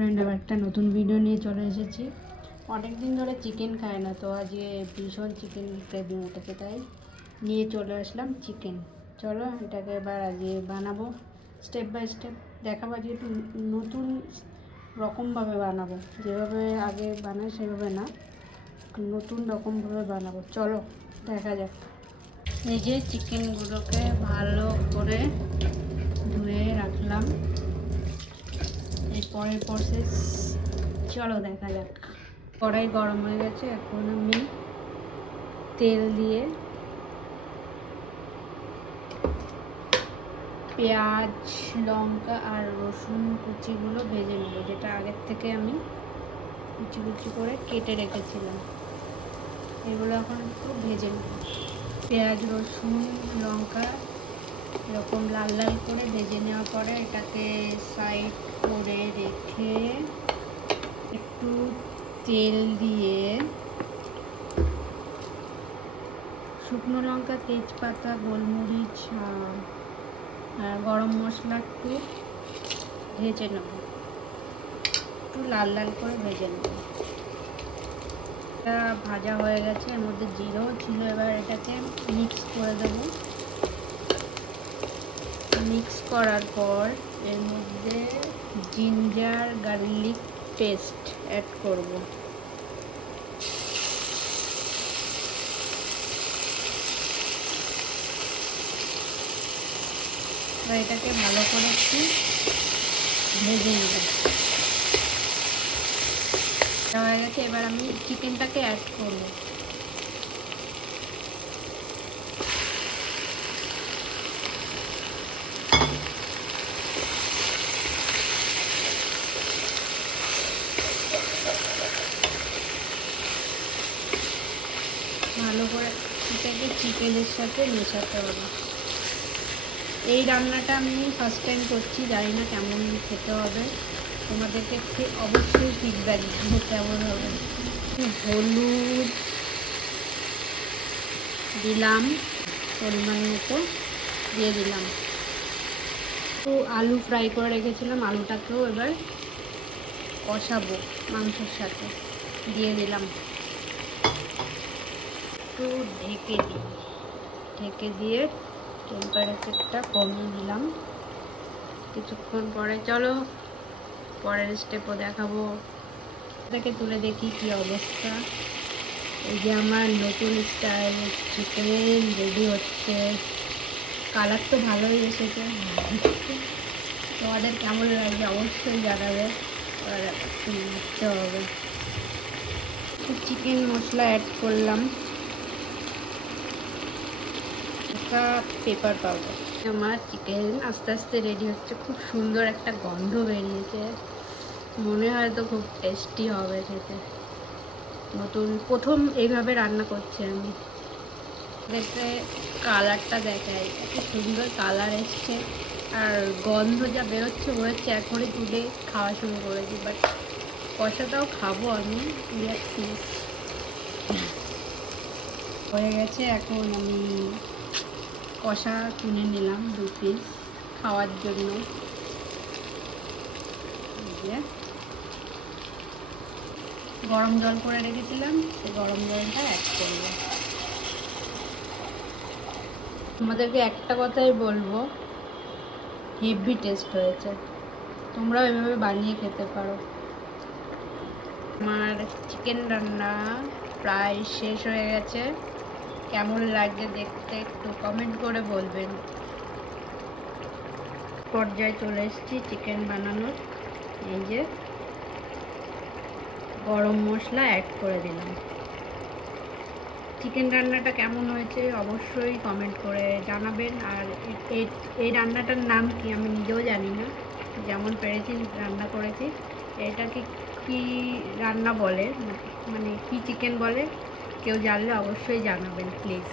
Friend আবার একটা নতুন ভিডিও নিয়ে চলে এসেছি। অনেক দিন ধরে চিকেন খায় না, তো আজকে ভীষণ চিকেন গ্রেভি উঠেছে তাই নিয়ে চলে আসলাম চিকেন চলো এটাকে এবার আজকে বানাবো স্টেপ বাই স্টেপ দেখাবো আজকে একটু নতুন রকমভাবে বানাবো। যেভাবে আগে বানাই সেভাবে না নতুন রকমভাবে বানাবো। চলো দেখা যাক। নিজে চিকেনগুলোকে ভালো করে এরপরের প্রসেস চলো দেখা যাক। কড়াই গরম হয়ে গেছে, এখন আমি তেল দিয়ে পেঁয়াজ, লঙ্কা আর রসুন কুচিগুলো ভেজে নেব, যেটা আগের থেকে আমি কুচি কুচি করে কেটে রেখেছিলাম। এগুলো এখন একটু ভেজে নেব। পেঁয়াজ, রসুন, লঙ্কা এরকম লাল লাল করে ভেজে নেওয়ার পরে এটাকে সাইড করে রেখে একটু তেল দিয়ে শুকনো লঙ্কা, তেজপাতা, গোলমরিচ আর গরম মশলা একটু ভেজে নেব। একটু লাল লাল করে ভেজে নেব। ভাজা হয়ে গেছে, এর মধ্যে জিরেও ছিল, এবার এটাকে মিক্স করে দেবো। মিক্স করার পর এর মধ্যে জিঞ্জার গার্লিক পেস্ট অ্যাড করব। এটাকে ভালো করে একটু ভেজে নেব। হয়ে গেছে, এবার আমি চিকেনটাকে অ্যাড করব। ভালো করে এটাকে চিকেনের সাথে মেশাতে হবে। এই রান্নাটা আমি ফার্স্ট টাইম করছি, জানি না কেমন খেতে হবে। তোমাদেরকে অবশ্যই ফিডব্যাক দিও কেমন হবে। হলুদ দিলাম, পরিমাণ মতো দিয়ে দিলাম। তো আলু ফ্রাই করে রেখেছিলাম, আলুটাকেও এবার কষাবো মাংসের সাথে। দিয়ে দিলাম। একটু ঢেকে দিই। ঢেকে দিয়ে টেম্পারেচারটা কমিয়ে দিলাম। কিছুক্ষণ পরে চলো পরের স্টেপও দেখাবো। এটাকে তুলে দেখি কি অবস্থা। এই যে আমার নতুন স্টাইল চিকেন রেডি হচ্ছে। কালার তো ভালোই এসেছে। তোমাদের কেমন লাগবে অবশ্যই জানাবে। আর হবে। চিকেন মশলা অ্যাড করলাম। হালকা পেপার পাউডার আমার চিকেন আস্তে আস্তে রেডি হচ্ছে, খুব সুন্দর একটা গন্ধ বেরিয়েছে। মনে হয় তো খুব টেস্টি হবে খেতে। নতুন, প্রথম এইভাবে রান্না করছি আমি। দেখতে কালারটা দেখায় এত সুন্দর কালার এসছে। আর গন্ধ যা বেরোচ্ছে, মনে হচ্ছে এখনই তুলে খাওয়া শুরু করেছি বাট কষাটাও খাব আমি। হয়ে গেছে, এখন আমি কষা কিনে নিলাম দু পিস খাওয়ার জন্য। গরম জল করে রেখেছিলাম সেই গরম জলটা অ্যাড করব। তোমাদেরকে একটা কথাই বলব হেভি টেস্ট হয়েছে। তোমরাও এভাবে বানিয়ে খেতে পারো। আমার চিকেন রান্না প্রায় শেষ হয়ে গেছে। কেমন লাগছে দেখতে একটু কমেন্ট করে বলবেন। পর্যায়ে চলে এসেছি চিকেন বানানোর। এই যে গরম মশলা অ্যাড করে দিলাম। চিকেন রান্নাটা কেমন হয়েছে অবশ্যই কমেন্ট করে জানাবেন। আর এই- এই রান্নাটার নাম কি আমি নিজেও জানি না। যেমন পেরেছি রান্না করেছি। এটাকে কি রান্না বলে? মানে কি চিকেন বলে? কেউ জানলে অবশ্যই জানাবেন প্লিজ